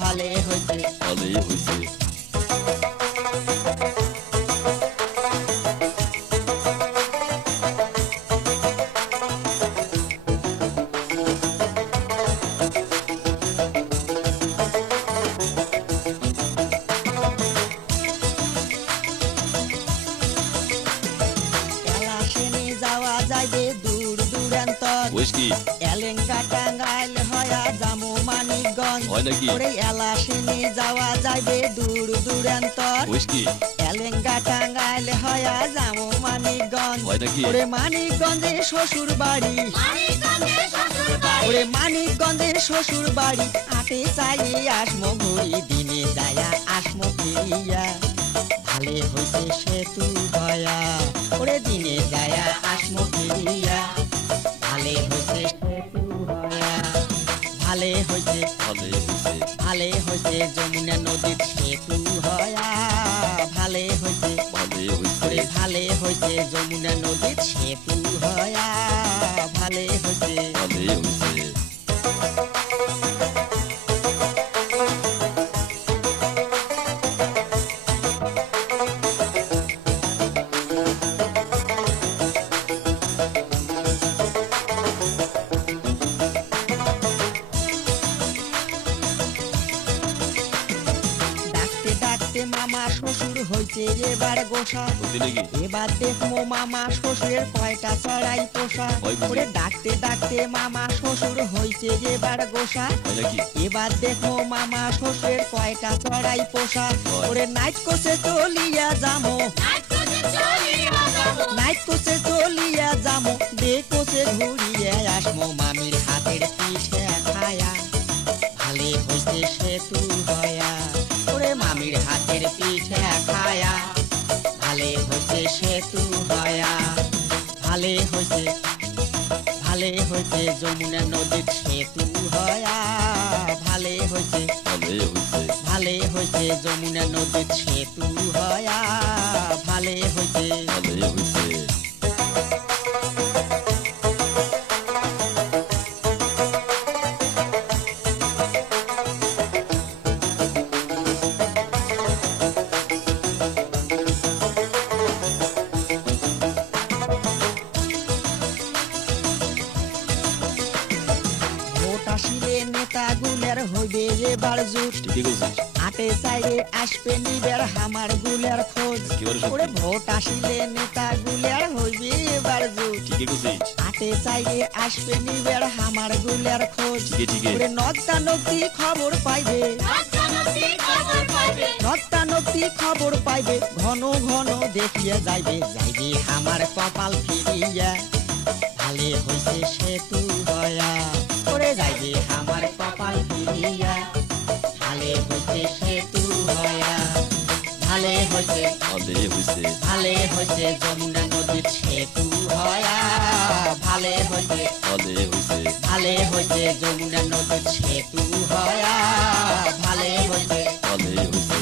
ভালে হইছে ভালোই হইছে। এলাসেনে যাওয়া যাইবে দূর দূরান্তর কইস কি? এলেঙ্গা টাঙ্গাইল হয়া জামু মানিকগঞ্জ হয় নাকি? ওরে এলাসেনে যাওয়া যাইবে দূর দূরান্তর কইস কি? এলেঙ্গা টাঙ্গাইল হয়া জামু মানিকগঞ্জ হয় নাকি? ওরে মানিকগঞ্জে শ্বশুর বাড়ি ওরে মানিকগঞ্জে শ্বশুর বাড়ি আটে চাই আসমো ঘুরি দিনে যায়া আসমো ফিরিয়া ভালে হইছে সেতু ভয়া ওরে দিনে যায়া আসমো ফিরিয়া ভালে হইছে সেতু ভয়া ভালে হইছে ভালোই হইছে। ভালে হইছে যমুনা নদীর সেতু হয়া ভালে হইছে ভালোই হইছে। ওরে ভালে হইছে যমুনা নদীর সেতু হয়া ভালে হইছে ভালোই হইছে। ডাকতে ডাকতে মামা শ্বশুর হইছে এবার গোসা সত্যি নাকি? এবার দেখবো মামা শ্বশুরের কয়টা চড়াই পোষা হয় বুঝি? ওরে ডাকতে ডাকতে মামা শ্বশুর হইছে এবার গোসা হয় নাকি? এবার দেখবো মামা শ্বশুরের কয়টা চড়াই পোষা হয়। ওরে নাইট কোসে চলিয়া যামো নাইট কোসে চলিয়া যামো দে কোসে ঘুরিয়ে আসমো মামির হাতের পিঠে খায়া ভালে হইছে সেতু হয়া ওরে মামির হাতের পিঠে খায়া ভালে হইছে সেতু হয়া ভালে হইছে ভালে হইছে যমুনা নদীর সেতু হয়া ভালে হইছে ভালোই হইছে। ভালে হইছে যমুনা নদীর সেতু হয়া ভালে হইছে ভালোই হইছে। ভোট আসিলে নেতাগুলের হইবে এবার জুট ঠিকই কইছিস। আটে চাইরে আসবে নিবের হামার গুলের খোঁজ একেবারে সত্যি। ওরে ভোট আসিলে নেতাগুলের হইবে এবার জুট ঠিকই কইছিস। আটে চাইরে আসবে নিবের হামার গুলের খোঁজ ঠিকই ঠিকই। ওরে নদ্দা নদী খবর পাইবে নদ্দা নদী খবর পাইবে ঘন ঘন দেখিয়া যাইবে যাইবে আমার কপাল ফিরিয়া ভালে হইছে সেতু হয়া ওরে যাইবে আমার কপাল ফিরিয়া ভালে হইছে সেতু হয়া ভালে হইছে ভালোই হইছে। ভালে হইছে যমুনা নদীর সেতু হয়া ভালে হইছে ভালোই হইছে। ভালে হইছে যমুনা নদীর সেতু হয়া ভালে হইছে ভালোই হইছে।